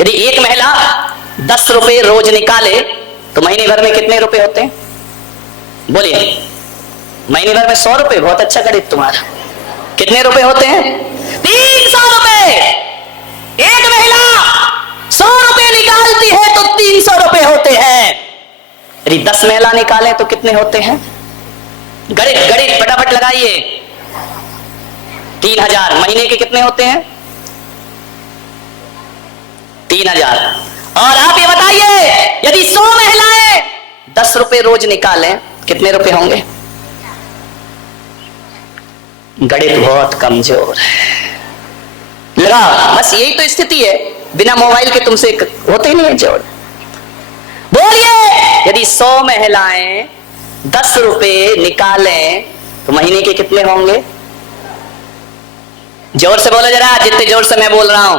यदि एक महिला 10 रुपए रोज निकाले तो महीने भर में कितने रुपए होते हैं? बोलिए। महीने भर में 100 रुपए। बहुत अच्छा गणित तुम्हारा। कितने रुपए होते हैं? 300 रुपए। एक महिला 100 रुपए निकालती है तो 300 रुपए होते हैं। यदि 10 महिला निकालें तो कितने होते हैं? गणित गणित फटाफट लगाइए। 3000। महीने के कितने होते हैं? 3000। और आप ये बताइए, यदि 100 महिलाएं 10 रुपए रोज निकालें कितने रुपए होंगे? गणित बहुत कमजोर है। लगा, बस यही तो स्थिति है। बिना मोबाइल के तुमसे होते ही नहीं है जोड़। बोलिए, यदि 100 महिलाएं 10 रुपए निकालें तो महीने के कितने होंगे? जोर से बोलो जरा, जितने जोर से मैं बोल रहा हूं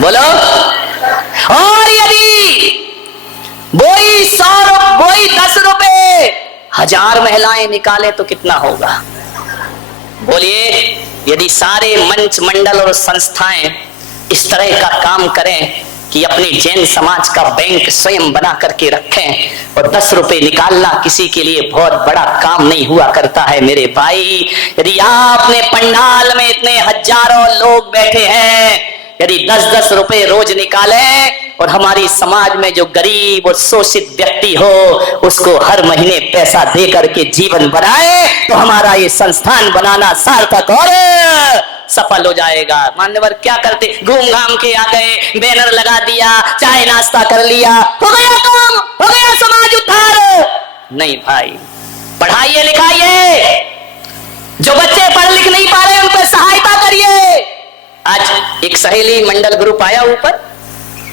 बोलो। और यदि वही 10 रुपए 1000 महिलाएं निकाले तो कितना होगा? बोलिए। यदि सारे मंच मंडल और संस्थाएं इस तरह का काम करें कि अपने जैन समाज का बैंक स्वयं बना करके रखें, और 10 रुपए निकालना किसी के लिए बहुत बड़ा काम नहीं हुआ करता है मेरे भाई। यदि आपने पंडाल में इतने हजारों लोग बैठे हैं, यदि 10-10 रुपए रोज निकालें और हमारी समाज में जो गरीब और शोषित व्यक्ति हो उसको हर महीने पैसा दे करके जीवन बनाए, तो हमारा ये संस्थान बनाना सार्थक और सफल हो जाएगा। मान्यवर क्या करते? घूम घाम के आ गए, बैनर लगा दिया, चाय नाश्ता कर लिया, हो गया काम, हो गया समाज उद्धार। नहीं भाई, पढ़ाइए लिखाइए। जो बच्चे पढ़ लिख नहीं पा रहे उन पर सहायता करिए। आज एक सहेली मंडल ग्रुप आया ऊपर,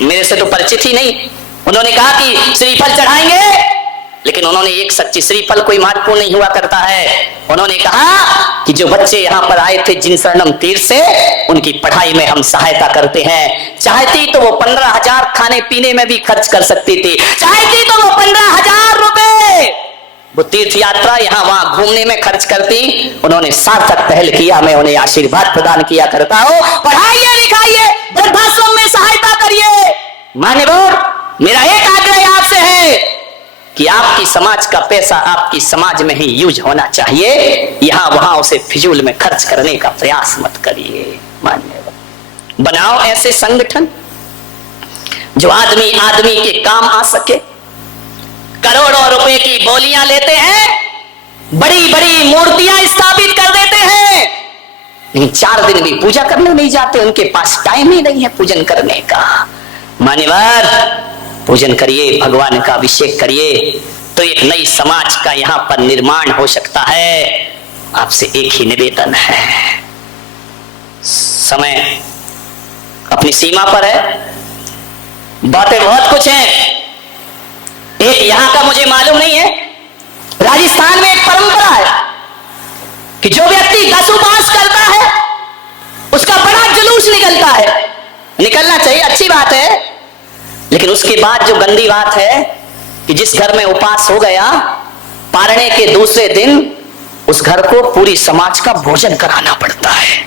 मेरे से तो परिचित ही नहीं। उन्होंने कहा कि श्रीफल चढ़ाएंगे, लेकिन उन्होंने एक सच्ची श्रीफल कोई महत्वपूर्ण नहीं हुआ करता है। उन्होंने कहा कि जो बच्चे यहाँ पर आए थे जिन शरणम तीर्थ से, उनकी पढ़ाई में हम सहायता करते हैं। चाहती तो वो 15,000 खाने पीने में भी खर्च कर सकती थी, चाहती तो वो 15,000 रुपए वो तीर्थ यात्रा यहाँ वहां घूमने में खर्च करती। उन्होंने सार्थक पहल किया, मैं उन्हें आशीर्वाद प्रदान किया करता हूं। पढ़ाइए लिखाइए, वृद्धाश्रम में सहायता करिए। मान्यवर, मेरा एक आग्रह आपसे है कि आपकी समाज का पैसा आपकी समाज में ही यूज होना चाहिए, यहां वहां उसे फिजूल में खर्च करने का प्रयास मत करिए। मान्यवर, बनाओ ऐसे संगठन जो आदमी आदमी के काम आ सके। करोड़ों रुपए की बोलियां लेते हैं, बड़ी बड़ी मूर्तियां स्थापित कर देते हैं, लेकिन 4 दिन भी पूजा करने नहीं जाते। उनके पास टाइम ही नहीं है पूजन करने का। मान्यवर, पूजन करिए, भगवान का अभिषेक करिए, तो एक नई समाज का यहां पर निर्माण हो सकता है। आपसे एक ही निवेदन है, समय अपनी सीमा पर है, बातें बहुत कुछ हैं। एक यहां का मुझे मालूम नहीं है, राजस्थान में एक परंपरा है कि जो व्यक्ति 10 उपवास करता है उसका बड़ा जुलूस निकलता है। निकलना चाहिए, अच्छी बात है, लेकिन उसके बाद जो गंदी बात है कि जिस घर में उपवास हो गया, पारणे के दूसरे दिन उस घर को पूरी समाज का भोजन कराना पड़ता है,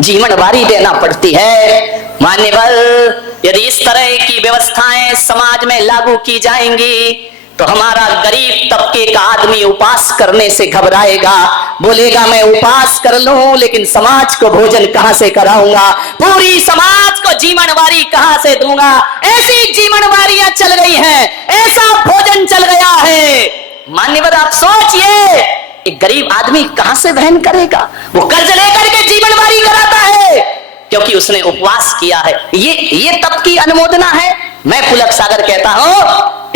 जीवनवारी देना पड़ती है। मान्यवर, यदि इस तरह की व्यवस्थाएं समाज में लागू की जाएंगी तो हमारा गरीब तबके का आदमी उपवास करने से घबराएगा, बोलेगा मैं उपवास कर लूं लेकिन समाज को भोजन कहां से कराऊंगा, पूरी समाज को जीवनवारी कहां से दूंगा। ऐसी जीवनवारियां चल गई हैं, ऐसा भोजन चल गया है। मान्यवर, आप सोचिए, एक गरीब आदमी कहां से वहन करेगा? वो कर्ज लेकर के जीवनवारी कराता है क्योंकि उसने उपवास किया है। ये तप की अनुमोदना है। मैं पुलक सागर कहता हूं,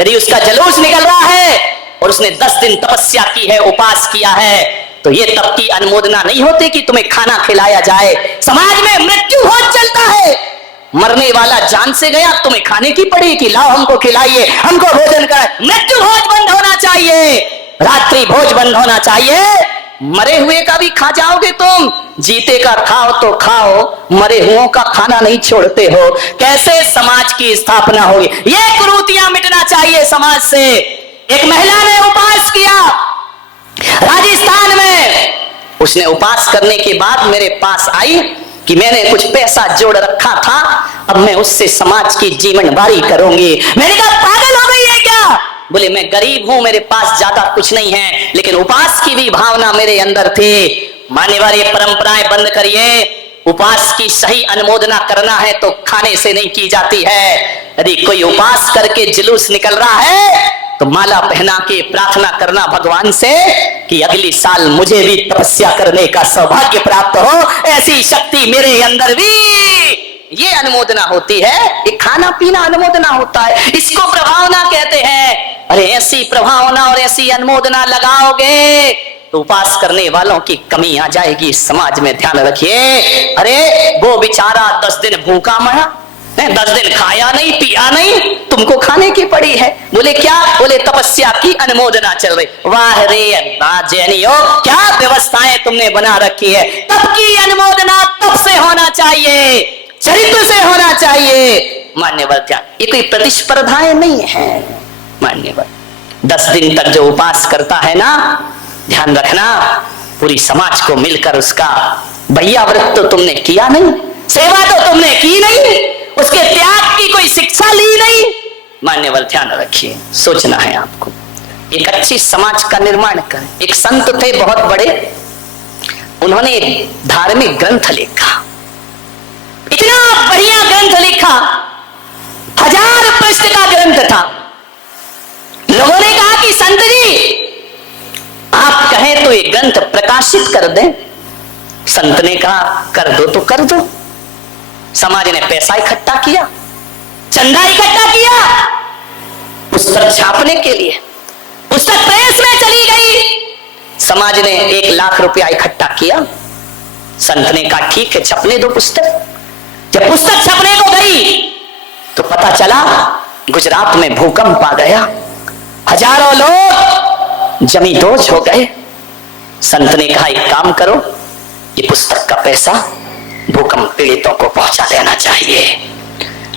यदि उसका जुलूस निकल रहा है और उसने 10 दिन तपस्या की है, उपवास किया है, तो ये तप की अनुमोदना नहीं होती कि तुम्हें खाना खिलाया जाए। समाज में मृत्यु भोज चलता है, मरने वाला जान से गया, तुम्हें खाने की पड़ी कि लाओ हमको खिलाइए, हमको भोजन कराए। मृत्यु भोज बंद होना चाहिए, रात्रि भोज बंद होना चाहिए। मरे हुए का भी खा जाओगे तुम, जीते का खाओ तो खाओ, मरे हुओं का खाना नहीं छोड़ते हो। कैसे समाज की स्थापना होगी? ये कुरीतियां मिटना चाहिए समाज से। एक महिला ने उपवास किया राजस्थान में, उसने उपवास करने के बाद मेरे पास आई कि मैंने कुछ पैसा जोड़ रखा था, अब मैं उससे समाज की जीवन बारी करूंगी। मैंने कहा पागल हो गई है क्या? बोले मैं गरीब हूं, मेरे पास ज्यादा कुछ नहीं है, लेकिन उपवास की भी भावना मेरे अंदर थी। मान्यवर, ये परंपराएं बंद करिए। उपवास की सही अनुमोदना करना है तो खाने से नहीं की जाती है। यदि कोई उपवास करके जुलूस निकल रहा है तो माला पहना के प्रार्थना करना भगवान से कि अगली साल मुझे भी तपस्या करने का सौभाग्य प्राप्त हो, ऐसी शक्ति मेरे अंदर भी, ये अनुमोदना होती है। ये खाना पीना अनुमोदना होता है, इसको प्रभावना कहते हैं। अरे ऐसी प्रभावना और ऐसी अनुमोदना लगाओगे तो उपास करने वालों की कमी आ जाएगी समाज में, ध्यान रखिए। अरे वो बेचारा 10 दिन भूखा मरा, 10 दिन खाया नहीं पिया नहीं, तुमको खाने की पड़ी है। बोले क्या? बोले तपस्या की अनुमोदना चल रही। वाह रे जैनियो, क्या व्यवस्थाएं तुमने बना रखी है। तप की अनुमोदना तप से होना चाहिए, चरित्र से होना चाहिए। मान्यवर, क्या ये कोई प्रतिस्पर्धाएं नहीं है। मान्यवर, 10 दिन तक जो उपास करता है ना, ध्यान रखना, पूरी समाज को मिलकर उसका भैया व्रत तो तुमने किया नहीं, सेवा तो तुमने की नहीं, उसके त्याग की कोई शिक्षा ली नहीं। मान्यवर ध्यान रखिए, सोचना है आपको, एक अच्छी समाज का निर्माण करें। एक संत थे बहुत बड़े, उन्होंने एक धार्मिक ग्रंथ लिखा, इतना बढ़िया ग्रंथ लिखा, 1000 पृष्ठ का ग्रंथ था। लोगों ने कहा कि संत जी आप कहें तो ये ग्रंथ प्रकाशित कर दें। संत ने कहा कर दो तो कर दो। समाज ने पैसा इकट्ठा किया, चंदा इकट्ठा किया पुस्तक छापने के लिए। पुस्तक प्रेस में चली गई, समाज ने 1 लाख रुपया इकट्ठा किया। संत ने कहा ठीक है, छपने दो पुस्तक। जब पुस्तक छपने को गई तो पता चला गुजरात में भूकंप आ गया, हजारों लोग जमींदोज हो गए। संत ने कहा एक काम करो, ये पुस्तक का पैसा भूकंप पीड़ितों को पहुंचा देना चाहिए।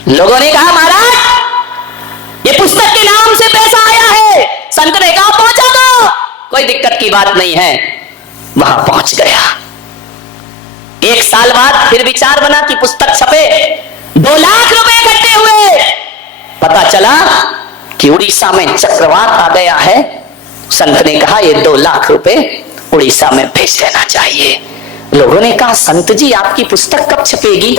लोगों ने कहा महाराज ये पुस्तक के नाम से पैसा आया है। संत ने कहा पहुंचा दो, कोई दिक्कत की बात नहीं है। वहां पहुंच गया। 1 साल बाद फिर विचार बना कि पुस्तक छपे, 2 लाख रुपए इकट्ठे हुए। पता चला कि उड़ीसा में चक्रवात आ गया है। संत ने कहा ये 2 लाख रुपए उड़ीसा में भेज देना चाहिए। लोगों ने कहा संत जी आपकी पुस्तक कब छपेगी?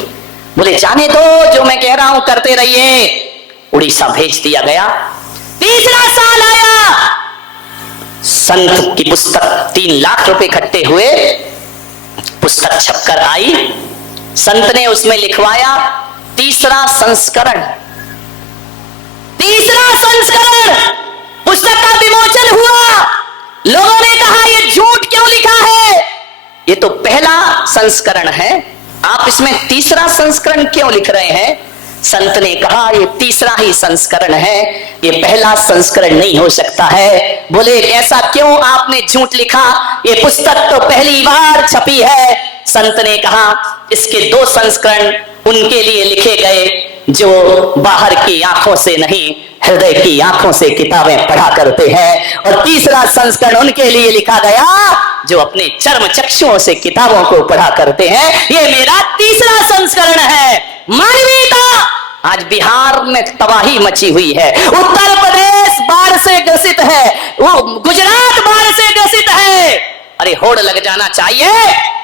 बोले जाने दो, जो मैं कह रहा हूं करते रहिए। उड़ीसा भेज दिया गया। 3रा साल आया, संत की पुस्तक 3 लाख रुपए इकट्ठे हुए, पुस्तक छपकर आई। संत ने उसमें लिखवाया 3रा संस्करण। 3रा संस्करण पुस्तक का विमोचन हुआ। लोगों ने कहा ये झूठ क्यों लिखा है, ये तो पहला संस्करण है, आप इसमें 3रा संस्करण क्यों लिख रहे हैं? संत ने कहा ये 3रा ही संस्करण है, ये पहला संस्करण नहीं हो सकता है। बोले ऐसा क्यों आपने झूठ लिखा, ये पुस्तक तो पहली बार छपी है। संत ने कहा इसके 2 संस्करण उनके लिए लिखे गए जो बाहर की आंखों से नहीं, हृदय की आंखों से किताबें पढ़ा करते हैं, और 3रा संस्करण उनके लिए लिखा गया जो अपने चर्म चक्षुओं से किताबों को पढ़ा करते हैं। ये मेरा 3रा संस्करण है। मानवीयता आज बिहार में तबाही मची हुई है, उत्तर प्रदेश बाढ़ से ग्रसित है, वो गुजरात बाढ़ से ग्रसित है। अरे होड़ लग जाना चाहिए।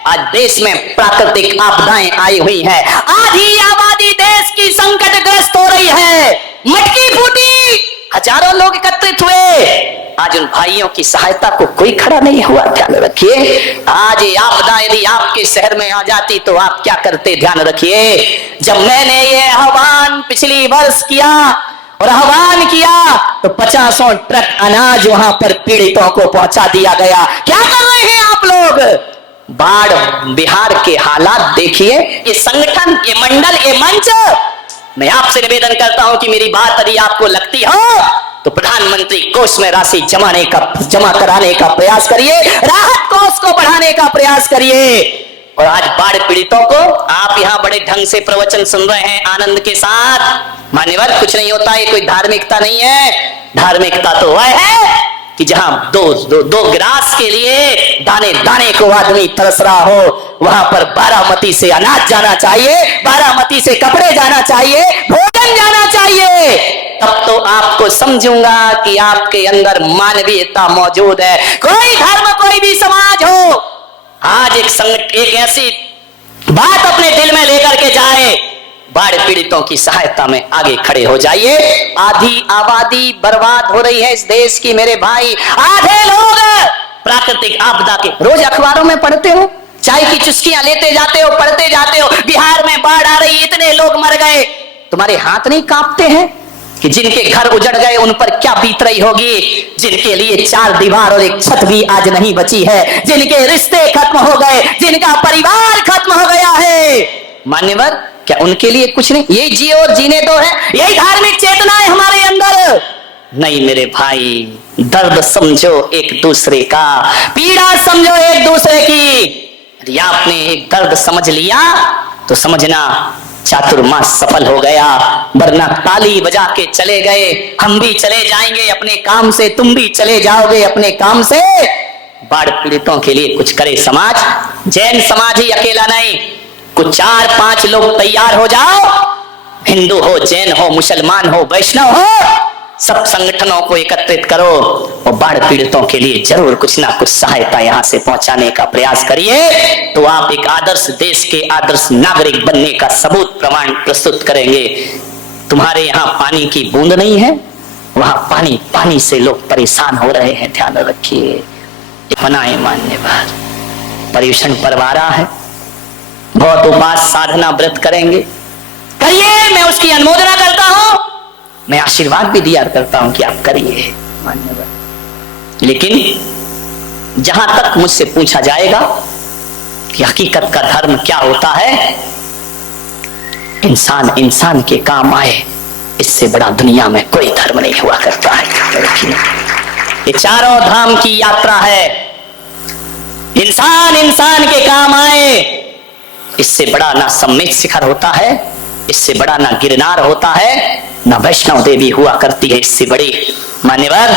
आज देश में प्राकृतिक आपदाएं आई हुई हैं, आधी आबादी देश की संकटग्रस्त हो रही है, मटकी फूटी, हजारों लोग एकत्रित हुए। आज उन भाइयों की सहायता को कोई खड़ा नहीं हुआ। ध्यान रखिए, आज ये आपदा यदि आपके शहर में आ जाती तो आप क्या करते? ध्यान रखिए, जब मैंने ये आह्वान पिछली वर्ष किया और आह्वान किया तो 50 ट्रक अनाज वहां पर पीड़ितों को पहुंचा दिया गया। क्या कर रहे हैं आप लोग? बाढ़ बिहार के हालात देखिए। ये संगठन, ये मंडल, ये मंच, मैं आपसे निवेदन करता हूं कि मेरी बात यदि आपको लगती हो तो प्रधानमंत्री कोष में राशि जमा कराने का प्रयास करिए, राहत कोष को बढ़ाने का प्रयास करिए। और आज बाढ़ पीड़ितों को आप यहां बड़े ढंग से प्रवचन सुन रहे हैं आनंद के साथ। मान्यवर कुछ नहीं होता, ये कोई धार्मिकता नहीं है। धार्मिकता तो वह है कि जहां दो गिलास के लिए दाने दाने को आदमी तरस रहा हो, वहां पर बारामती से अनाज जाना चाहिए, बारामती से कपड़े जाना चाहिए, भोजन जाना चाहिए। तब तो आपको समझूंगा कि आपके अंदर मानवीयता मौजूद है। कोई धर्म, कोई भी समाज हो, आज एक ऐसी बात अपने दिल में लेकर के जाए, बाढ़ पीड़ितों की सहायता में आगे खड़े हो जाइए। आधी आबादी बर्बाद हो रही है इस देश की मेरे भाई। आधे लोग प्राकृतिक आपदा के रोज अखबारों में पढ़ते हो, चाय की चुस्कियां लेते जाते हो, पढ़ते जाते हो, बिहार में बाढ़ आ रही, इतने लोग मर गए। तुम्हारे हाथ नहीं कांपते हैं कि जिनके घर उजड़ गए उन पर क्या बीत रही होगी, जिनके लिए 4 दीवार और एक छत भी आज नहीं बची है, जिनके रिश्ते खत्म हो गए, जिनका परिवार खत्म हो गया है। मान्यवर, क्या उनके लिए कुछ नहीं? यही जियो और जीने दो है, यही धार्मिक चेतना है हमारे अंदर। नहीं मेरे भाई, दर्द समझो एक दूसरे का, पीड़ा समझो एक दूसरे की। यदि आपने एक दर्द समझ लिया तो समझना चातुर्मास सफल हो गया, वरना ताली बजा के चले गए, हम भी चले जाएंगे अपने काम से, तुम भी चले जाओगे अपने काम से। बाढ़ पीड़ितों के लिए कुछ करे समाज, जैन समाज ही अकेला नहीं, कुछ 4-5 लोग तैयार हो जाओ, हिंदू हो, जैन हो, मुसलमान हो, वैष्णव हो, सब संगठनों को एकत्रित करो और बाढ़ पीड़ितों के लिए जरूर कुछ ना कुछ सहायता यहां से पहुंचाने का प्रयास करिए। तो आप एक आदर्श देश के आदर्श नागरिक बनने का सबूत प्रमाण प्रस्तुत करेंगे। तुम्हारे यहाँ पानी की बूंद नहीं है, वहां पानी से लोग परेशान हो रहे हैं, ध्यान रखिए। मनाए मान्यवर, पर्युषण पर्व आ रहा है, बहुत उपास साधना व्रत करेंगे, करिए, मैं उसकी अनुमोदना करता हूं, मैं आशीर्वाद भी दिया करता हूं कि आप करिए मान्यवर। लेकिन जहां तक मुझसे पूछा जाएगा कि हकीकत का धर्म क्या होता है, इंसान इंसान के काम आए, इससे बड़ा दुनिया में कोई धर्म नहीं हुआ करता है। ये चारों धाम की यात्रा है, इंसान इंसान के काम आए, इससे बड़ा ना सम्मेद शिखर होता है, इससे बड़ा ना गिरनार होता है, ना वैष्णव देवी हुआ करती है इससे बड़ी। मान्यवर,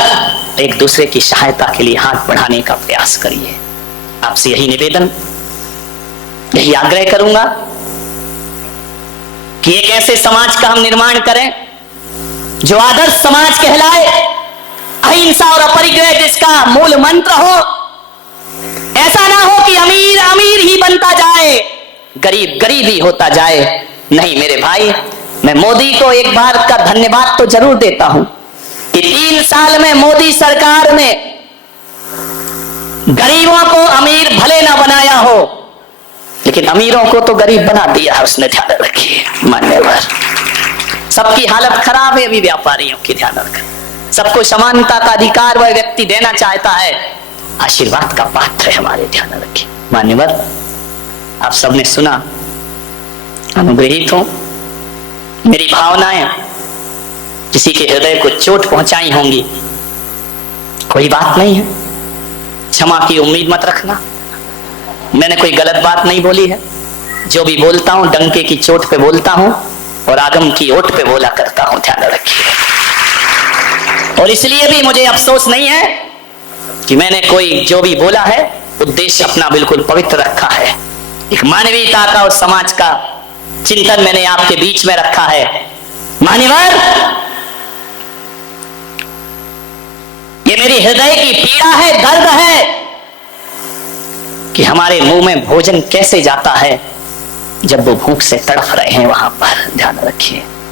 एक दूसरे की सहायता के लिए हाथ बढ़ाने का प्रयास करिए। आपसे यही निवेदन, यही आग्रह करूंगा कि एक ऐसे समाज का हम निर्माण करें जो आदर्श समाज कहलाए, अहिंसा और अपरिग्रह जिसका मूल मंत्र हो। ऐसा ना हो कि अमीर अमीर ही बनता जाए, गरीब गरीब ही होता जाए। नहीं मेरे भाई, मैं मोदी को एक बार का धन्यवाद तो जरूर देता हूं कि 3 साल में मोदी सरकार ने गरीबों को अमीर भले ना बनाया हो, लेकिन अमीरों को तो गरीब बना दिया है उसने, ध्यान रखिए मान्यवर। सबकी हालत खराब है अभी व्यापारियों की, ध्यान रखें। सबको समानता का अधिकार वह व्यक्ति देना चाहता है, आशीर्वाद का पात्र है हमारे, ध्यान रखिए मान्यवर। आप सबने सुना, अनुग्रहित हो, मेरी भावनाएं किसी के हृदय को चोट पहुंचाई होंगी, कोई बात नहीं है, क्षमा की उम्मीद मत रखना। मैंने कोई गलत बात नहीं बोली है, जो भी बोलता हूं डंके की चोट पे बोलता हूं और आगम की ओट पे बोला करता हूं, ध्यान रखिए। और इसलिए भी मुझे अफसोस नहीं है कि मैंने कोई जो भी बोला है उद्देश्य अपना बिल्कुल पवित्र रखा है, एक मानवीयता का और समाज का चिंतन मैंने आपके बीच में रखा है। मान्यवर, ये मेरी हृदय की पीड़ा है, दर्द है कि हमारे मुंह में भोजन कैसे जाता है जब वो भूख से तड़फ रहे हैं वहां पर, ध्यान रखिए।